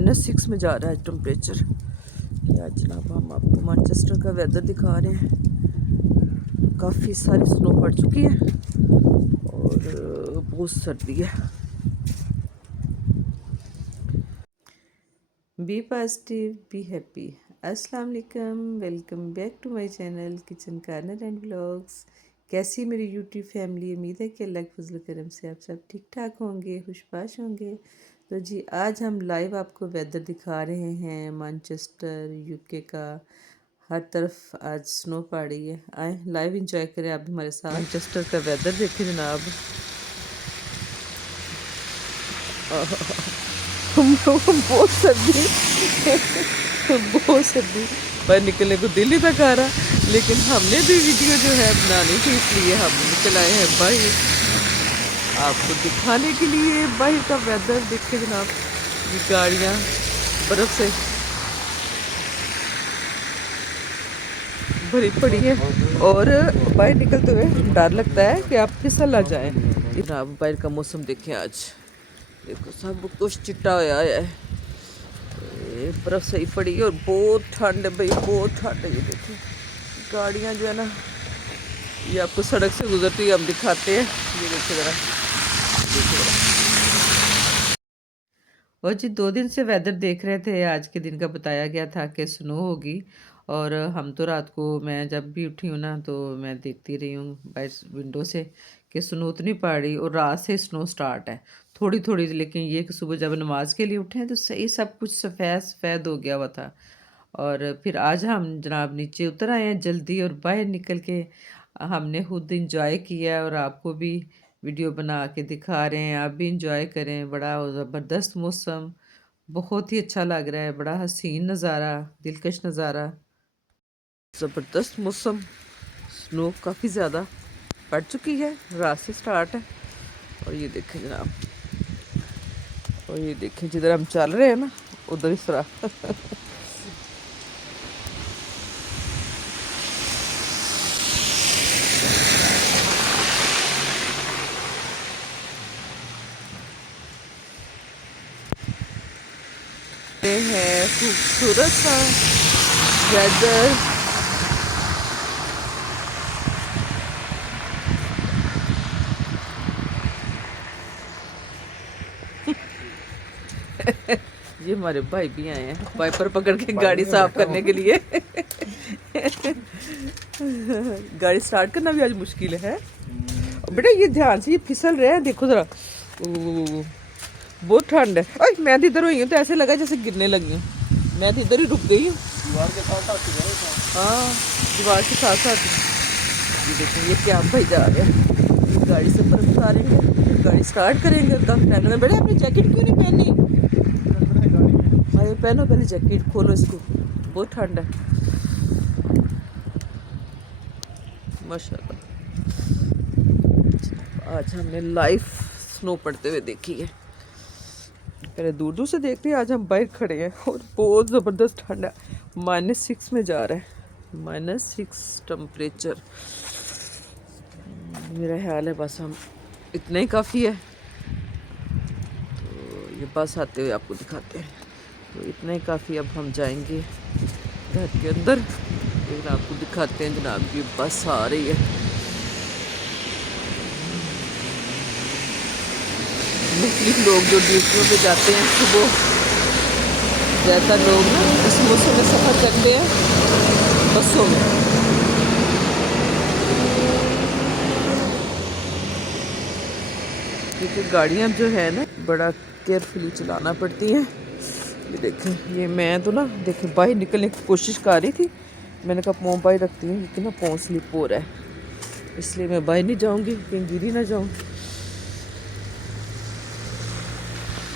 -6 में जा रहा है टेम्परेचर। या जनाब हम आपको मैनचेस्टर का वेदर दिखा रहे हैं। काफ़ी सारी स्नो पड़ चुकी है और बहुत सर्दी है। Be positive, be happy. अस्सलाम वालेकुम, welcome back to my channel kitchen corner and vlogs. कैसी मेरी यूट्यूब फैमिली, उम्मीद है कि अल्लाह के फजल करम से आप सब ठीक ठाक होंगे, खुशबाश होंगे। तो जी आज हम लाइव आपको वेदर दिखा रहे हैं मैनचेस्टर यूके का। हर तरफ आज स्नो पड़ रही है। आए लाइव इंजॉय करें आप भी हमारे साथ। मैनचेस्टर का वेदर देखें जनाब। बहुत सर्दी बहुत सर्दी, बाहर निकलने को दिल ही तक आ रहा। लेकिन हमने भी वीडियो जो है बनानी थी, इसलिए हम निकल आए हैं बाहर आपको दिखाने के लिए। बाहर का वेदर देखे जनाब, ये गाड़ियाँ बर्फ़ से भरी पड़ी है और बाहर निकलते हुए डर लगता है कि आप फिसल ना जाएं। जनाब बाहर का मौसम देखें, आज देखो सब कुछ चिट्टा होया है, बर्फ सही पड़ी है और बहुत ठंड है भाई, बहुत ठंड है। ये देखो गाड़ियाँ जो है ना, ये आपको सड़क से गुजरती हुई हम दिखाते हैं। ये देखो ज़रा, देखो ज़रा। और जी 2 दिन से वेदर देख रहे थे, आज के दिन का बताया गया था कि स्नो होगी। और हम तो रात को, मैं जब भी उठी हूँ ना तो मैं देखती रही हूँ बाहर विंडो से कि स्नो उतनी पड़ रही और रात से स्नो स्टार्ट है थोड़ी थोड़ी। लेकिन ये कि सुबह जब नमाज के लिए उठे तो सही सब कुछ सफ़ेद सफ़ेद हो गया हुआ था। और फिर आज हम जनाब नीचे उतर आए हैं जल्दी और बाहर निकल के हमने खुद इंजॉय किया और आपको भी वीडियो बना के दिखा रहे हैं। आप भी इंजॉय करें। बड़ा ज़बरदस्त मौसम, बहुत ही अच्छा लग रहा है, बड़ा हसीन नज़ारा, दिलकश नज़ारा, ज़बरदस्त मौसम। स्नो काफ़ी ज़्यादा पड़ चुकी है, रात से स्टार्ट है। और ये देखें जनाब, और ये देखें जिधर हम चल रहे हैं ना उधर इस तरह है खूबसूरत सा वेदर। ये हमारे भाई भी आए हैं वाइपर पकड़ के गाड़ी साफ करने के लिए गाड़ी स्टार्ट करना भी आज मुश्किल है बेटा। ये ध्यान से, ये फिसल रहे हैं, देखो जरा। बहुत ठंड है। ओए मैं तो इधर हुई हूँ तो ऐसे लगा जैसे गिरने लगी हूँ। मैं तो इधर ही रुक गई हूँ। दीवार के साथ साथ, हाँ दीवार के साथ साथ। ये देखिए ये क्या भाई जा रहे हैं गाड़ी से बर्फ उतारेंगे, गाड़ी स्टार्ट करेंगे तब पहनोगे। बेटे आपने जैकेट क्यों नहीं पहनी? भाई पहनो पहले जैकेट, खोलो इसको, बहुत ठंड है माशाल्लाह। आज हमने लाइव स्नो पड़ते हुए देखी है, पहले दूर दूर से देखते हैं। आज हम बाहर खड़े हैं और बहुत ज़बरदस्त ठंड है। -6 में जा रहा है, -6 टेम्परेचर। मेरा ख्याल है बस हम इतना ही काफ़ी है। तो ये बस आते हुए आपको दिखाते हैं, तो इतना ही काफ़ी। अब हम जाएंगे घर के अंदर, लेकिन आपको दिखाते हैं जनाब की बस आ रही है। मुख्तलिफ लोग जो ड्यूटियों पे जाते हैं सुबह, ज़्यादातर लोग ना इस मौसम में सफ़र करते हैं बसों में। क्योंकि गाड़ियाँ जो है ना बड़ा केयरफुली चलाना पड़ती हैं। ये देखें, ये मैं तो ना देखें बाहर निकलने की कोशिश कर रही थी। मैंने कहा पाँव बाहर रखती हूँ क्योंकि ना पाँव स्लिप हो रहा है, इसलिए मैं बाहर नहीं जाऊँगी, कहीं गिरी ना जाऊँ।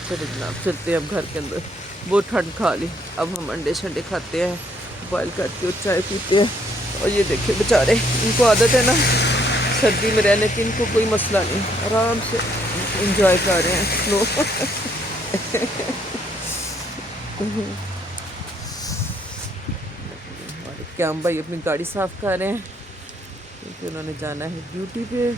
चलिए जनाब चलते हैं अब घर के अंदर, बहुत ठंड खा ली। अब हम अंडे शंडे खाते हैं, बॉयल करके और चाय पीते हैं। और ये देखिए बेचारे, इनको आदत है ना सर्दी में रहने की, इनको कोई मसला नहीं, आराम से इंजॉय कर रहे हैं स्नो हमारे क्याम भाई अपनी गाड़ी साफ़ कर रहे हैं क्योंकि उन्होंने जाना है ड्यूटी पे।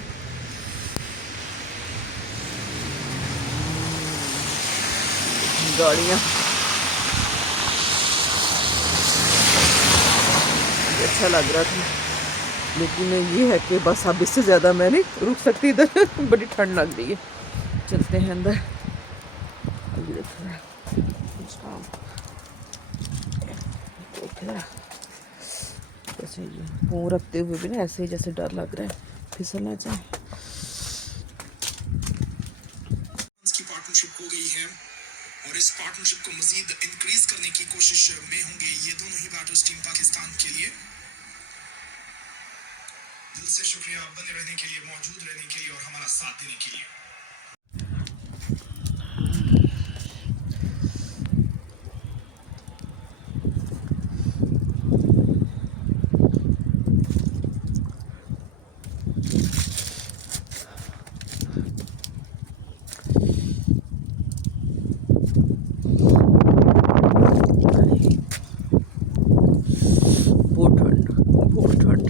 गाड़ियाँ अच्छा लग रहा था, लेकिन ये है कि बस अब इससे ज़्यादा मैं नहीं रुक सकती इधर बड़ी ठंड लग रही है। चलते हैं अंदर। देख रहा जैसे ये पाँव रखते हुए भी ना ऐसे ही जैसे डर लग रहा है फिसलना चाहे। की पार्टनरशिप हो गई है और इस पार्टनरशिप को मजीद इंक्रीज करने की कोशिश में होंगे ये दोनों ही बैटर्स टीम पाकिस्तान के लिए। दिल से शुक्रिया बने रहने के लिए, मौजूद रहने के लिए और हमारा साथ देने के लिए। बहुत ठंड,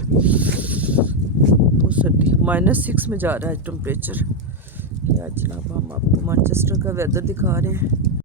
बहुत सर्दी। -6 में जा रहा है टेम्परेचर। क्या जनाब, हम आपको मैनचेस्टर का वेदर दिखा रहे हैं।